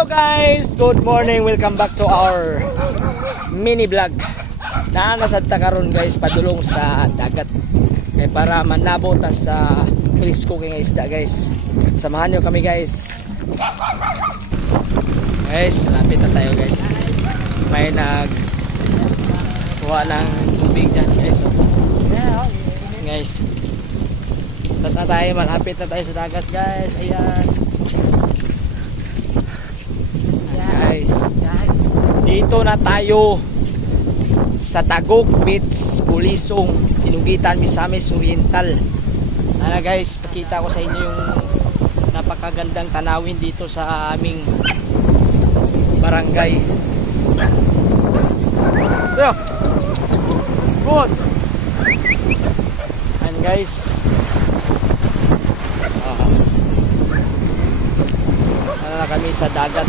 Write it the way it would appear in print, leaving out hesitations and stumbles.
Hello guys, good morning. Welcome back to our mini vlog. Nasa karon guys, padulong sa dagat. Kaya para manabot sa fish cooking isda guys. Samahan nyo kami guys. Guys, lapit na tayo guys. May kuha ng tubig dyan guys. Guys, malapit na tayo sa dagat guys. Ayan guys, dito na tayo sa Tagog Beach, Pulisong, Inugitan, Misamis Oriental. Guys, pakita ko sa inyo yung napakagandang tanawin dito sa aming barangay. Yeah. Good. And guys, na kami sa dagat.